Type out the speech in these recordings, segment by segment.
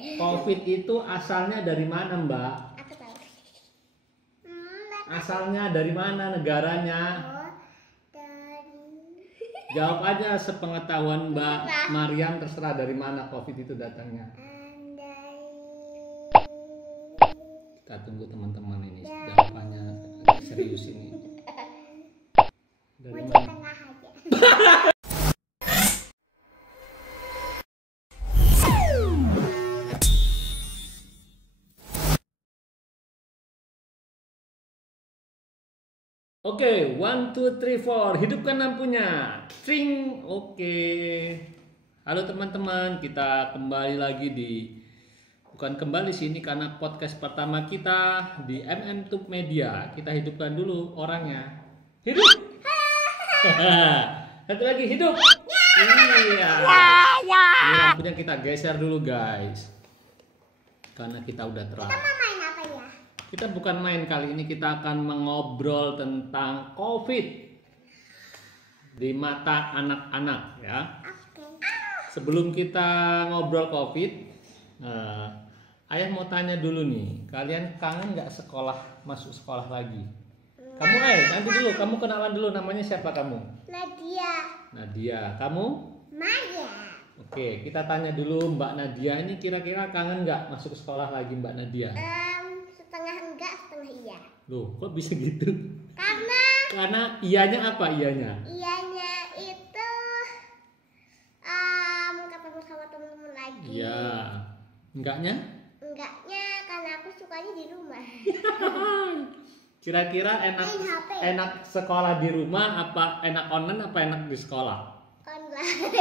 COVID itu asalnya dari mana, Mbak? Aku tahu. Asalnya dari mana negaranya? Oh, dari Jawab aja sepengetahuan Mbak Mariam, terserah dari mana COVID itu datangnya. dari Kita tunggu teman-teman ini jawabannya agak serius ini. Dari Mojok mana? Tengah aja. Oke, 1, 2, 3, 4. Hidupkan lampunya. Tring. Oke. Halo teman-teman, kita kembali lagi bukan kembali sini karena podcast pertama kita di MM Tube Media. Kita hidupkan dulu orangnya. Hidup. Satu lagi hidup. Iya. Ini lampunya kita geser dulu guys. Karena kita udah terang. Kita mau main apa ya? Kita bukan main, kali ini kita akan mengobrol tentang COVID di mata anak-anak ya. Oke. Sebelum kita ngobrol COVID, ayah mau tanya dulu nih, kalian kangen nggak masuk sekolah lagi? Kamu nanti dulu, kamu kenalan dulu, namanya siapa kamu? Nadia. Nadia, kamu? Maya. Oke, kita tanya dulu Mbak Nadia ini kira-kira kangen nggak masuk sekolah lagi Mbak Nadia? Setengah enggak, setengah iya. Loh, kok bisa gitu? Karena Iyanya apa iyanya? ianya itu ketemu sama temen-temen lagi. Iya. Enggaknya? Enggaknya karena aku sukanya di rumah. Kira-kira Main HP. enak sekolah di rumah apa enak online apa enak di sekolah? Online.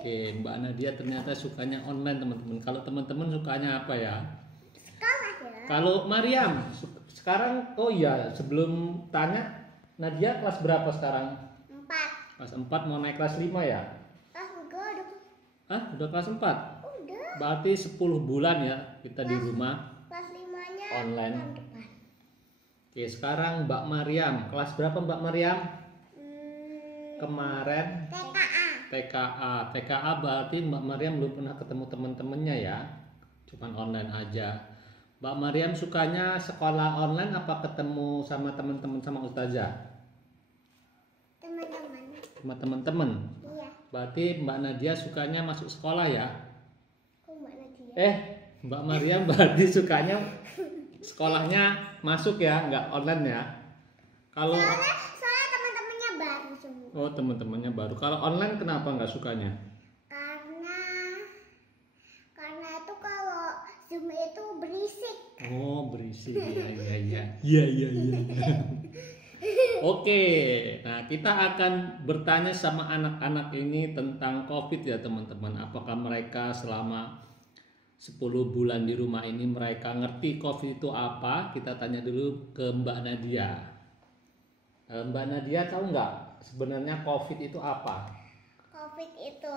Oke, Mbak Nadia ternyata sukanya online teman-teman. Kalau teman-teman sukanya apa ya? Sekolah ya. Kalau Mariam sekarang, oh iya sebelum tanya, Nadia kelas berapa sekarang? 4. Kelas 4 mau naik kelas 5 ya? Enggak udah. Hah? Udah kelas 4? Udah. Berarti 10 bulan ya kita di rumah Kelas 5-nya online. tahun depan. Oke, sekarang Mbak Mariam, kelas berapa Mbak Mariam? Kemarin TKA. TKA berarti Mbak Mariam belum pernah ketemu teman-temannya ya, cuman online aja. Mbak Mariam sukanya sekolah online apa ketemu sama teman-teman sama ustazah? Teman-teman. Sama teman-teman. Iya. Berarti Mbak Nadia sukanya masuk sekolah ya? Aku Mbak Nadia. Mbak Mariam berarti sukanya sekolahnya masuk ya, nggak online ya? Kalau Soalnya teman-temannya baru semua. oh teman-temannya baru. Kalau online kenapa nggak sukanya? Karena itu kalau Zoom itu berisik. Oh berisik, iya. Oke, nah kita akan bertanya sama anak-anak ini tentang COVID ya teman-teman. Apakah mereka selama 10 bulan di rumah ini mereka ngerti COVID itu apa? Kita tanya dulu ke Mbak Nadia. Mbak Nadia tahu nggak sebenarnya COVID itu apa? COVID itu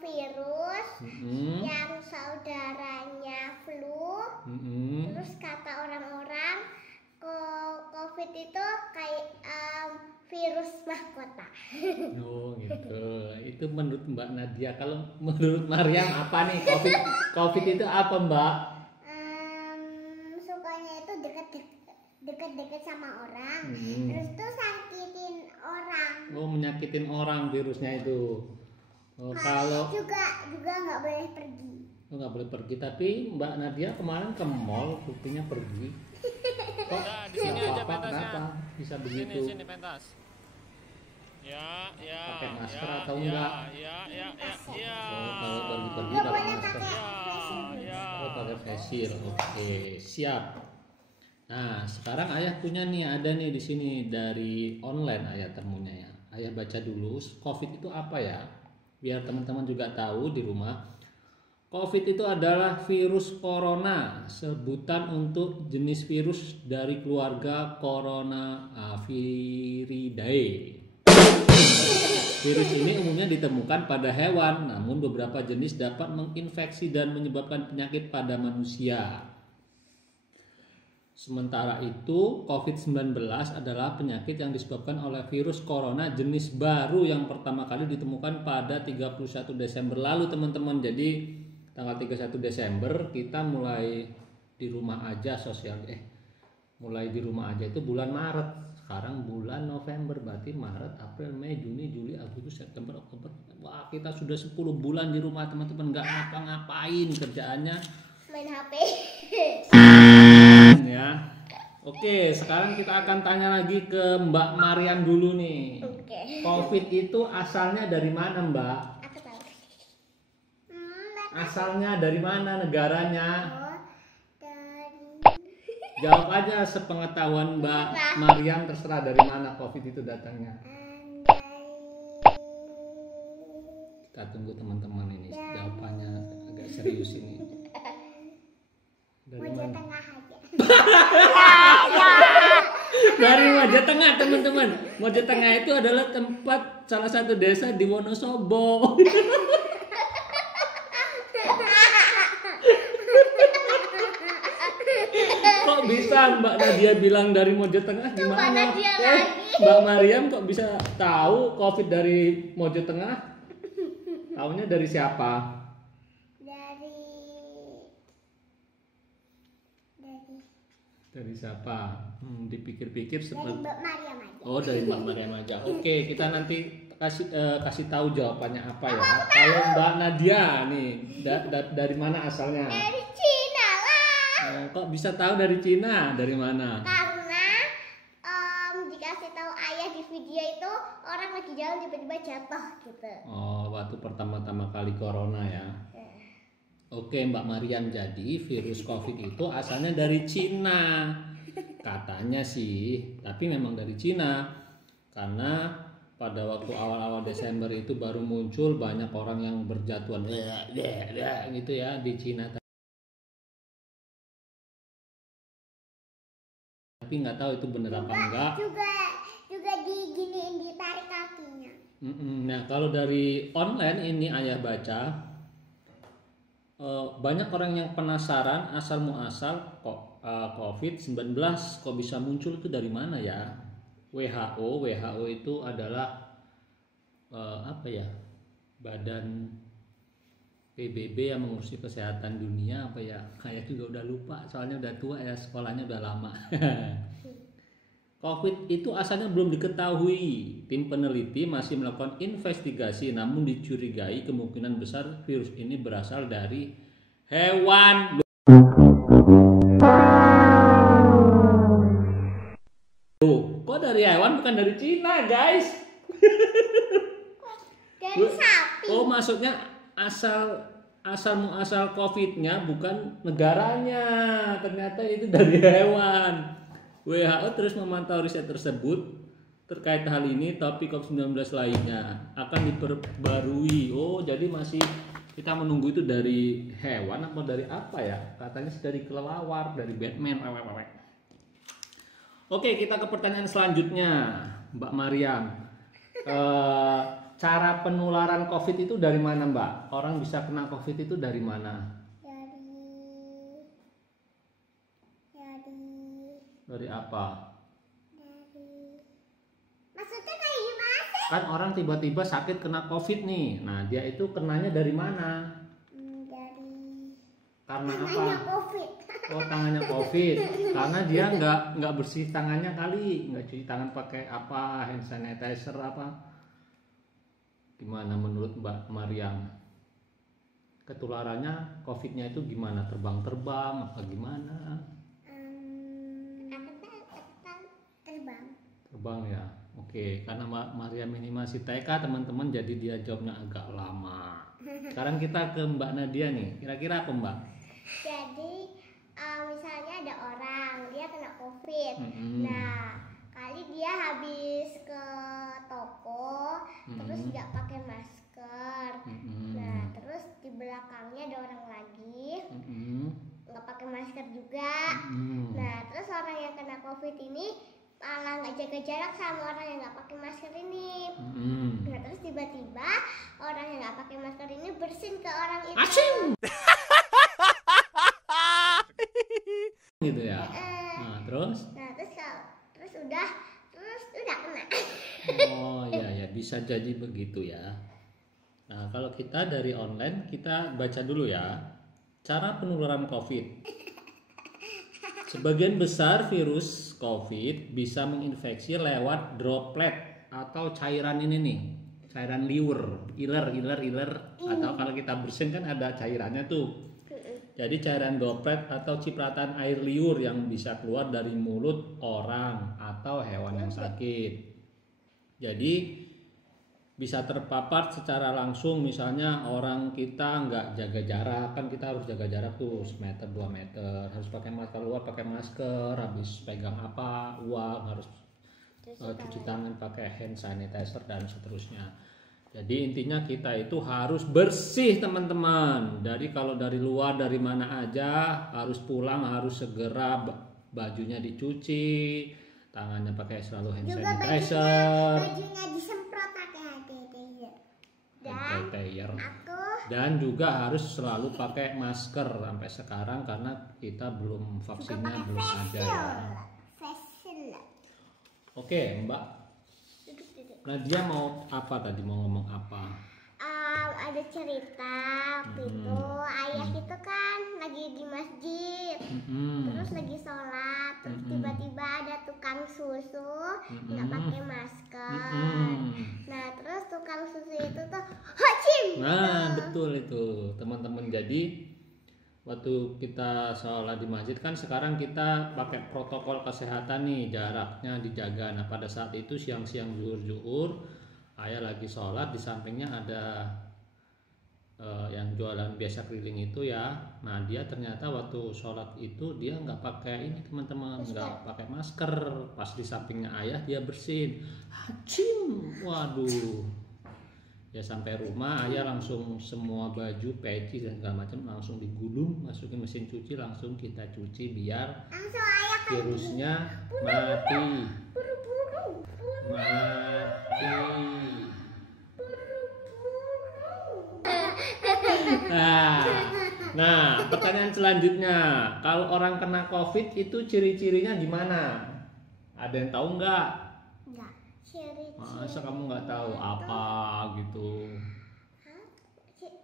virus yang saudaranya flu. Terus kata orang-orang COVID itu kayak virus mahkota. Oh gitu. Itu menurut Mbak Nadia. Kalau menurut Mariam apa nih COVID itu apa Mbak? Sukanya itu deket-deket sama orang. Terus tuh sakitin orang. Oh menyakitin orang virusnya itu. Oh, kalau juga nggak boleh pergi. nggak boleh pergi, tapi Mbak Nadia kemarin ke mall buktinya pergi. Kok di sini aja apa pentasnya. kenapa bisa begitu? Sini pentas. Ya. Pakai masker ya, atau ya, enggak? Ya. Oh, kalau pergi Nggak pakai boleh masker. pakai Oh, pakai face shield. Oke, siap. Nah, sekarang ayah punya nih, ada nih di sini dari online ayah temunya ya. Ayah baca dulu, COVID itu apa ya? Biar teman-teman juga tahu di rumah. COVID itu adalah virus corona, sebutan untuk jenis virus dari keluarga Coronaviridae. Virus ini umumnya ditemukan pada hewan, namun beberapa jenis dapat menginfeksi dan menyebabkan penyakit pada manusia. Sementara itu, COVID-19 adalah penyakit yang disebabkan oleh virus corona jenis baru yang pertama kali ditemukan pada 31 Desember lalu, teman-teman. Jadi tanggal 31 Desember kita mulai di rumah aja mulai di rumah aja itu bulan Maret. Sekarang bulan November, berarti Maret, April, Mei, Juni, Juli, Agustus, September, Oktober. Wah, kita sudah 10 bulan di rumah teman-teman, nggak ngapa-ngapain kerjaannya. Main HP. Ya. Oke, sekarang kita akan tanya lagi ke Mbak Mariam dulu nih. Oke. COVID itu asalnya dari mana, Mbak? Aku tahu. Asalnya dari mana, negaranya? Oh, dari Jawab aja sepengetahuan Mbak Mariam, terserah dari mana COVID itu datangnya. Kita tunggu teman-teman ini jawabannya agak serius ini. Dari Moja mana? Tengah aja. Dari Moja Tengah, teman-teman. Moja Tengah itu adalah tempat salah satu desa di Wonosobo. Kok bisa Mbak Nadia bilang dari Mojo Tengah, gimana? Mbak Nadia lagi. Mbak Mariam kok bisa tahu COVID dari Mojo Tengah? Tahunya dari siapa? Dari siapa? Dipikir-pikir Dari seperti. Mbak Mariam aja. Oh, dari Mbak Mariam aja. Oke, kita nanti kasih tahu jawabannya apa ya. Kalau Mbak Nadia nih, dari mana asalnya? Dari Cina lah. Kok bisa tahu dari Cina? Dari mana? Karena dikasih tahu ayah di video itu orang lagi jalan tiba-tiba jatuh gitu. Oh, waktu pertama-tama kali corona ya. Oke, Mbak Mariam, jadi virus COVID itu asalnya dari Cina. Katanya sih, tapi memang dari Cina. Karena pada waktu awal-awal Desember itu baru muncul banyak orang yang berjatuhan gitu ya di Cina. Tapi nggak tahu itu benar apa enggak. Juga diginiin, ditarik kakinya. Nah, kalau dari online ini ayah baca, banyak orang yang penasaran asal muasal kok COVID-19 kok bisa muncul itu dari mana ya? WHO itu adalah apa ya? Badan PBB yang mengurusi kesehatan dunia apa ya? Kayak juga udah lupa, soalnya udah tua ya, sekolahnya udah lama. COVID itu asalnya belum diketahui. Tim peneliti masih melakukan investigasi, namun dicurigai kemungkinan besar virus ini berasal dari hewan. Kok dari hewan bukan dari Cina, guys? Dari sapi. Oh, maksudnya asal muasal COVID-nya bukan negaranya, ternyata itu dari hewan. WHO terus memantau riset tersebut. Terkait hal ini, topik COVID-19 lainnya akan diperbarui. Oh, jadi masih kita menunggu itu dari hewan atau dari apa ya? Katanya sih dari kelelawar, dari Batman. Oke, kita ke pertanyaan selanjutnya, Mbak Mariam. Cara penularan COVID itu dari mana, Mbak? Orang bisa kena COVID itu dari mana? Dari apa? Maksudnya kayak gimana sih? Kan orang tiba-tiba sakit kena COVID nih. Nah, dia itu kenanya dari mana? Karena Tangannya apa? COVID. Oh, tangannya COVID. Karena dia nggak bersih tangannya kali, nggak cuci tangan pakai apa, hand sanitizer apa? Gimana menurut Mbak Mariam? Ketularannya COVID-nya itu gimana? Terbang-terbang apa gimana? Terbang ya. Oke, karena Mbak Mariam ini masih TK teman-teman, jadi dia jawabnya agak lama. Sekarang kita ke Mbak Nadia nih. Kira-kira apa, Mbak? Jadi misalnya ada orang dia kena COVID. Nah, kali dia habis ke toko, terus nggak pakai masker. Nah, terus di belakangnya ada orang lagi nggak pakai masker juga. Nah, terus orang yang kena COVID ini malah nggak jaga jarak sama orang yang nggak pakai masker ini. Nah, terus tiba-tiba orang yang nggak pakai masker ini bersin ke orang itu. Asyik! Gitu ya. Nah, terus udah kena. Oh iya ya, bisa jadi begitu ya. Nah, kalau kita dari online, kita baca dulu ya. Cara penularan COVID. Sebagian besar virus COVID bisa menginfeksi lewat droplet atau cairan ini nih. Cairan liur, iler, atau kalau kita bersin kan ada cairannya tuh. Jadi cairan droplet atau cipratan air liur yang bisa keluar dari mulut orang atau hewan yang sakit. Jadi bisa terpapar secara langsung, misalnya orang kita nggak jaga jarak, kan kita harus jaga jarak tuh 1 meter 2 meter, harus pakai masker, keluar pakai masker, habis pegang apa uang harus cuci tangan pakai hand sanitizer dan seterusnya. Jadi intinya kita itu harus bersih teman-teman. Dari kalau dari luar dari mana aja harus pulang harus segera bajunya dicuci, tangannya pakai selalu hand Juga sanitizer. bajunya disemprot pakai hand sanitizer. Dan juga harus selalu pakai masker sampai sekarang karena kita belum vaksinnya belum ada ya. Oke, Mbak. Nadia mau apa tadi? Mau ngomong apa? Ada cerita waktu itu ayah itu kan lagi di masjid, terus lagi sholat, terus tiba-tiba ada tukang susu nggak pakai masker. Nah terus tukang susu itu tuh hacim. Nah betul itu teman-teman. Jadi waktu kita sholat di masjid kan sekarang kita pakai protokol kesehatan nih, jaraknya dijaga. Nah pada saat itu siang-siang zuhur ayah lagi sholat, di sampingnya ada yang jualan biasa keliling itu ya. Nah dia ternyata waktu sholat itu dia nggak pakai ini teman-teman, nggak pakai masker. Pas di sampingnya ayah dia bersin, hacim, waduh. Ya sampai rumah ayah langsung semua baju, peci dan segala macam langsung digulung, masukin mesin cuci, langsung kita cuci biar virusnya mati. Nah, pertanyaan selanjutnya, kalau orang kena COVID itu ciri-cirinya gimana? Ada yang tahu nggak? Enggak. Ciri-ciri. Masa kamu nggak tahu apa gitu?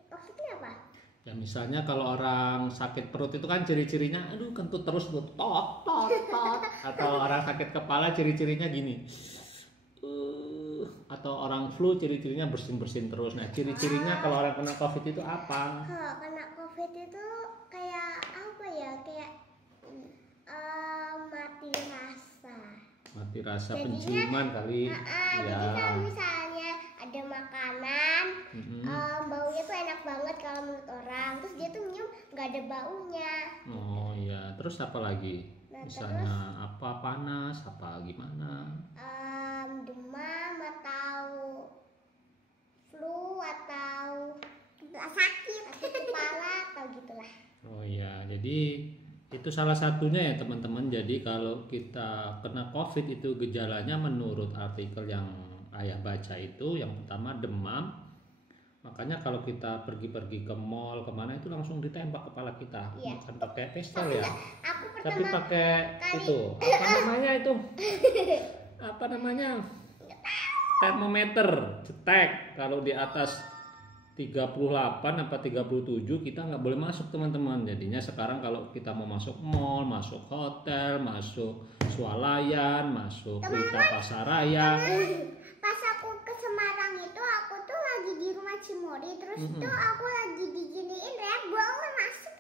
Maksudnya apa? Ya misalnya kalau orang sakit perut itu kan ciri-cirinya, aduh kentut terus tuh, tot. Atau orang sakit kepala ciri-cirinya gini. Atau orang flu ciri-cirinya bersin-bersin terus. Nah ciri-cirinya kalau orang kena COVID itu apa? Kalau kena COVID itu kayak apa ya? Kayak mati rasa Jadinya, penciuman kali. Jadi kalau misalnya ada makanan, baunya tuh enak banget kalau menurut orang. Terus dia tuh nyium nggak ada baunya. Oh iya. Terus apa lagi? Nah, misalnya terus, apa panas, apa gimana? Demam atau flu atau sakit kepala atau gitulah. Oh iya, jadi itu salah satunya ya teman-teman. Jadi kalau kita kena COVID itu gejalanya menurut artikel yang ayah baca itu yang pertama demam. Makanya kalau kita pergi-pergi ke mall kemana itu langsung ditembak kepala kita, bukan pakai pistol ya, tapi pakai itu apa namanya itu? Apa namanya? Termometer, cetek. Kalau di atas 38 apa 37 kita nggak boleh masuk teman-teman. Jadinya sekarang kalau kita mau masuk mall, masuk hotel, masuk swalayan, masuk Wita Pasaraya. Pas aku ke Semarang itu aku tuh lagi di rumah Cimori, terus tuh aku lagi diginiin ya, boleh masuk.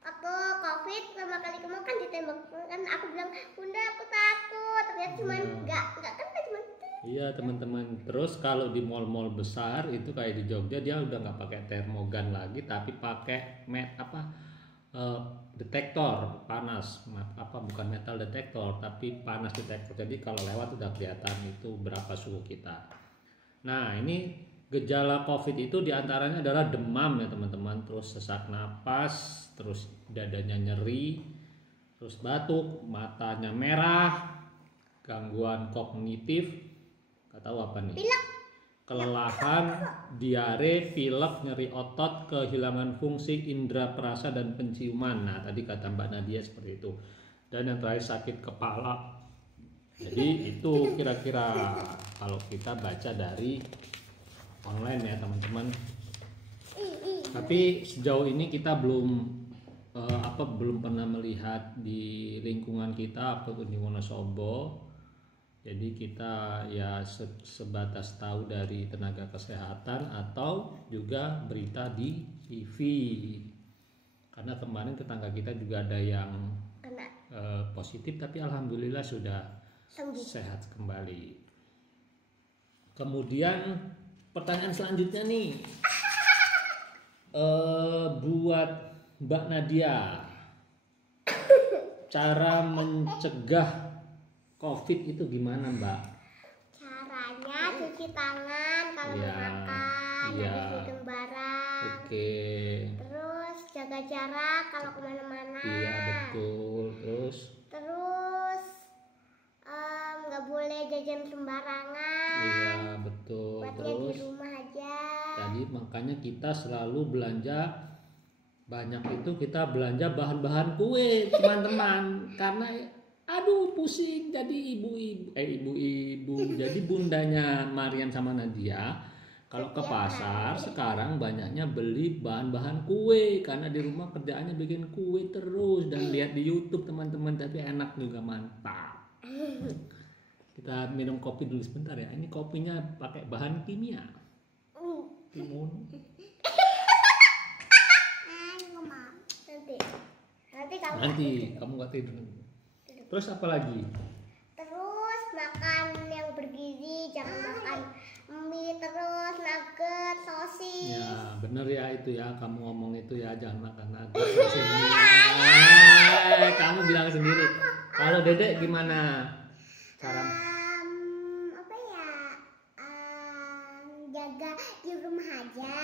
Waktu COVID pertama kali ke mall kan ditembak kan, aku bilang bunda aku takut, ternyata cuman nggak kena cuman. Iya teman-teman. Terus kalau di mall-mall besar itu kayak di Jogja dia udah nggak pakai termogan lagi, tapi pakai detektor panas, bukan metal detektor tapi panas detektor. Jadi kalau lewat udah kelihatan itu berapa suhu kita. Nah ini gejala COVID itu diantaranya adalah demam ya teman-teman, terus sesak napas, terus dadanya nyeri, terus batuk, matanya merah, gangguan kognitif, nggak tahu apa nih, kelelahan, diare, pilek, nyeri otot, kehilangan fungsi indera perasa dan penciuman. Nah tadi kata Mbak Nadia seperti itu. Dan yang terakhir sakit kepala Jadi itu kira-kira kalau kita baca dari online ya teman-teman. Tapi sejauh ini kita belum pernah melihat di lingkungan kita ataupun di Wonosobo. Jadi kita ya sebatas tahu dari tenaga kesehatan atau juga berita di TV. Karena kemarin tetangga kita juga ada yang positif, tapi alhamdulillah sudah sehat kembali. Kemudian pertanyaan selanjutnya nih, buat Mbak Nadia, cara mencegah COVID itu gimana, Mbak? Caranya cuci tangan kalau Iya, makan, iya. habis megang barang. Oke. Terus jaga jarak kalau kemana-mana. Iya betul. Terus nggak boleh jajan sembarangan. iya betul. Buatnya Terus di rumah aja. jadi makanya kita selalu belanja banyak, itu kita belanja bahan-bahan kue teman-teman, karena aduh pusing jadi ibu-ibu jadi bundanya Marian sama Nadia kalau ke pasar sekarang banyaknya beli bahan-bahan kue karena di rumah kerjaannya bikin kue terus dan lihat di YouTube teman-teman, tapi enak juga, mantap. Kita minum kopi dulu sebentar ya. Ini kopinya pakai bahan kimia. Timun. Nanti kamu nggak tidur. Terus apa lagi? Terus makan yang bergizi, jangan makan mie terus, nugget, sosis. Ya bener ya itu ya, kamu ngomong itu ya, jangan makan nugget. Kamu bilang sendiri. Kalau Dedek gimana cara? Apa ya? Jaga di rumah aja.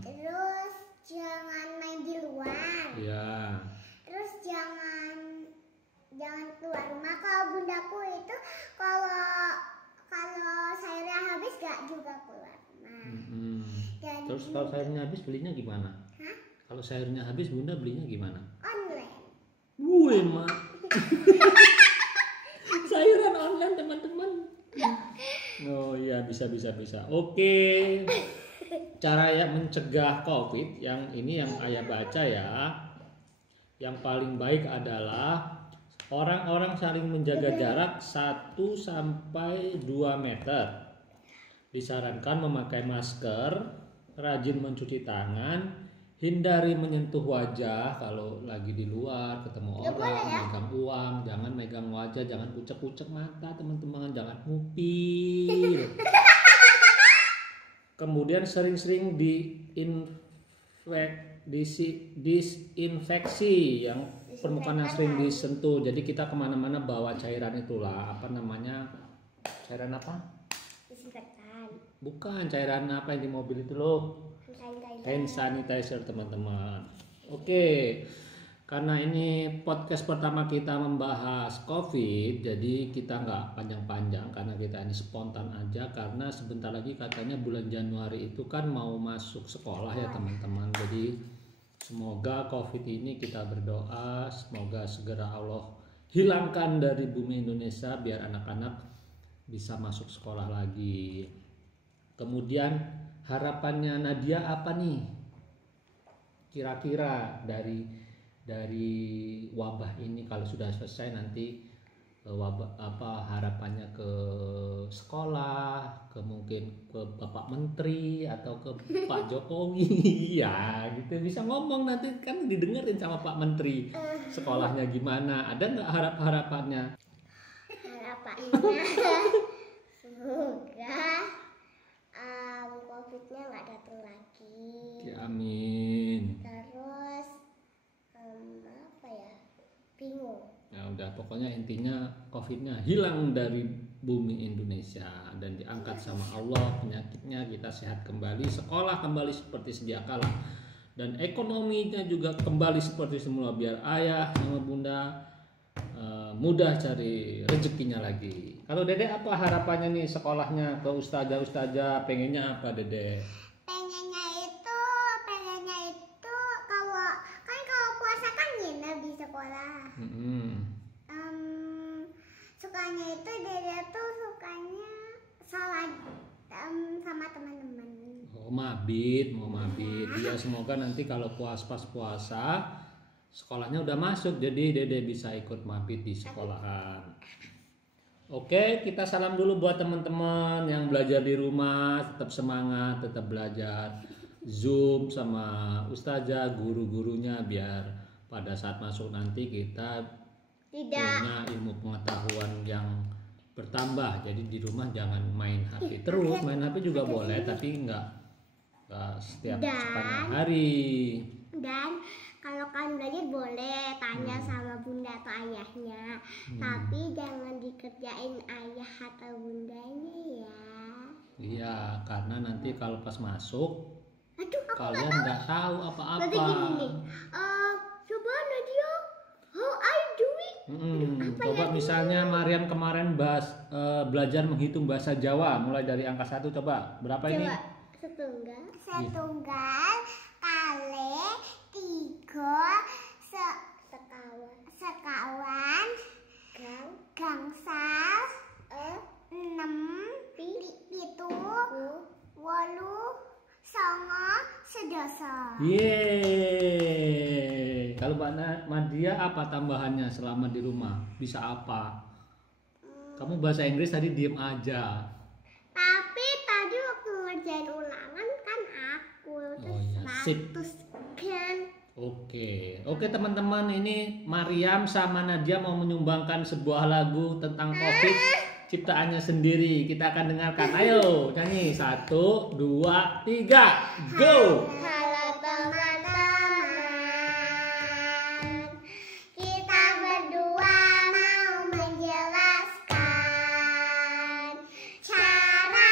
Terus jangan main di luar. Ya. Terus jangan keluar rumah. Kalau bundaku itu kalau sayurnya habis gak juga keluar rumah. Terus kalau sayurnya habis belinya gimana? Hah? Kalau sayurnya habis Bunda belinya gimana? Online. Mak. Sayuran online teman-teman. Oh iya, bisa. Oke. Cara yang mencegah COVID yang ini yang ayah baca ya. Yang paling baik adalah orang-orang saling menjaga jarak 1-2 meter. Disarankan memakai masker, rajin mencuci tangan, hindari menyentuh wajah kalau lagi di luar ketemu orang, megang uang, jangan megang wajah, jangan ucek-ucek mata teman-teman, jangan ngupil. Kemudian sering-sering disinfeksi yang permukaan yang sering disentuh. Jadi kita kemana-mana bawa cairan itulah, apa namanya, cairan apa? Disinfektan. Bukan, cairan apa yang di mobil itu loh? Hand sanitizer teman-teman. Oke, karena ini podcast pertama kita membahas COVID, jadi kita nggak panjang-panjang karena kita ini spontan aja, karena sebentar lagi katanya bulan Januari itu kan mau masuk sekolah ya teman-teman. Jadi semoga COVID ini kita berdoa semoga segera Allah hilangkan dari bumi Indonesia biar anak-anak bisa masuk sekolah lagi. Kemudian harapannya Nadia apa nih? Kira-kira dari wabah ini kalau sudah selesai nanti harapannya ke sekolah, mungkin ke Bapak Menteri atau ke Pak Jokowi ya gitu, bisa ngomong nanti kan didengerin sama Pak Menteri sekolahnya gimana, ada nggak harapannya? Harapannya semoga COVID-nya nggak datang lagi. Ya, amin. Terus apa ya? Bingung. Ya udah, pokoknya intinya COVID-nya hilang dari bumi Indonesia dan diangkat sama Allah, penyakitnya kita sehat kembali, sekolah kembali seperti sedia kala, dan ekonominya juga kembali seperti semula biar ayah sama bunda mudah cari rezekinya lagi. Kalau Dede apa harapannya nih sekolahnya, ke ustazah pengennya apa Dede? Pengennya itu kalau puasa kan nginep di sekolah. Sukanya mabit. Dia semoga nanti kalau pas puasa sekolahnya udah masuk, jadi Dede bisa ikut mabit di sekolahan. Oke, kita salam dulu buat teman-teman yang belajar di rumah, tetap semangat, tetap belajar Zoom sama ustazah, guru-gurunya, biar pada saat masuk nanti kita punya ilmu pengetahuan yang bertambah. Jadi di rumah jangan main HP terus, main HP juga boleh tapi enggak setiap sepanjang hari. Dan kalau kalian belajar boleh tanya sama bunda atau ayahnya, tapi jangan dikerjain ayah atau bundanya ya. Iya, karena nanti kalau pas masuk kalian nggak tahu apa-apa. Nanti gini nih, coba Nadia, how I do it? Coba misalnya Mariam kemarin belajar menghitung bahasa Jawa mulai dari angka 1, coba berapa ini? Setunggal kali 3 sekawan gangsal 6 pitu 8 songo sedasa. Yeay. Kalau Mbak Nadia apa tambahannya selama di rumah? Bisa apa? Kamu bahasa Inggris tadi diem aja. Tapi tadi waktu ngerjain ulangan kan aku terus 100 kan. Oke teman-teman, ini Mariam sama Nadia mau menyumbangkan sebuah lagu tentang COVID ciptaannya sendiri. Kita akan dengarkan. Ayo nyanyi 1, 2, 3, go. Halo teman-teman, kita berdua mau menjelaskan cara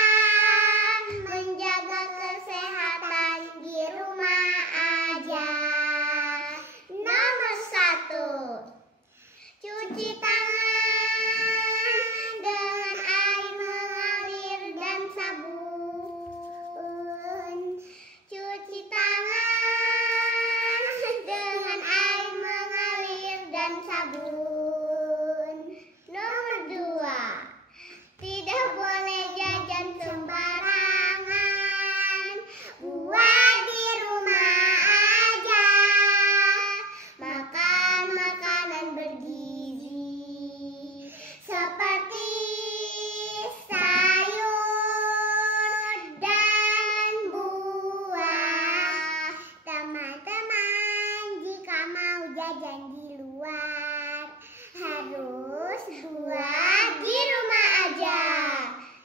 menjaga kesehatan di rumah aja. Nomor 1, cuci tangan dengan air mengalir dan sabun. Cuci tangan dengan air mengalir dan sabun. Nomor 2, tidak boleh jajan sembarangan. Buat di rumah aja. Makan makanan bergizi seperti sayur dan buah. Teman-teman, jika mau jajan di luar harus buat di rumah aja.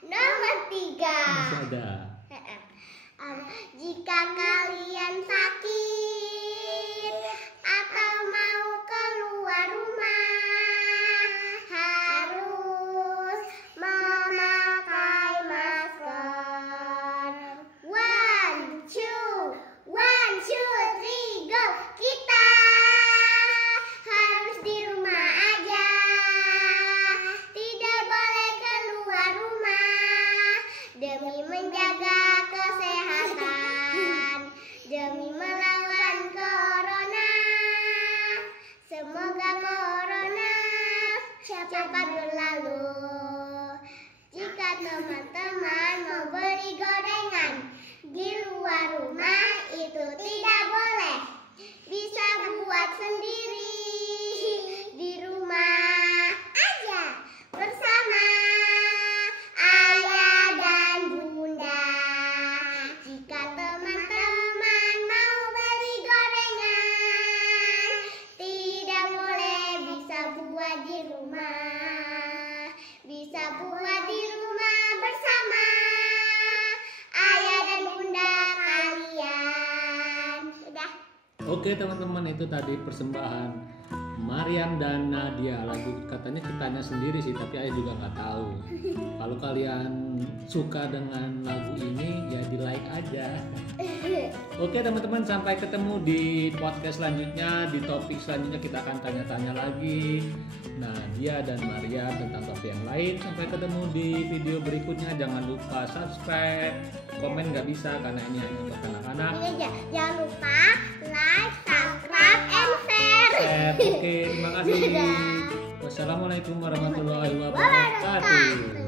Nomor 3, Masih ada. jika kalian sakit atau mau keluar rumah harus memakai masker. 1, 2, 3, go. Kita harus di rumah aja. Tidak boleh keluar rumah demi menjaga kesehatan, demi melawan corona. Semoga corona cepat berlalu. Jika teman-teman mau beli gorengan di luar rumah itu tidak boleh. Bisa buat sendiri di rumah aja bersama ayah dan bunda. Jika teman-teman mau beli gorengan tidak boleh, bisa buat di rumah. Bisa buat di rumah bersama ayah dan bunda kalian. Udah. Oke teman-teman, itu tadi persembahan Mariam dan Nadia. Lagu katanya ciptanya sendiri sih, tapi ayah juga nggak tahu. Kalau kalian suka dengan lagu ini ya di like aja. Oke teman-teman, sampai ketemu di podcast selanjutnya. Di topik selanjutnya kita akan tanya-tanya lagi Nadia dan Mariam tentang topik yang lain. Sampai ketemu di video berikutnya. Jangan lupa subscribe, komen nggak bisa karena ini hanya untuk anak-anak. Ini aja, jangan lupa like, subscribe, and share. Oke, terima kasih. Dadah. Wassalamualaikum warahmatullahi wabarakatuh.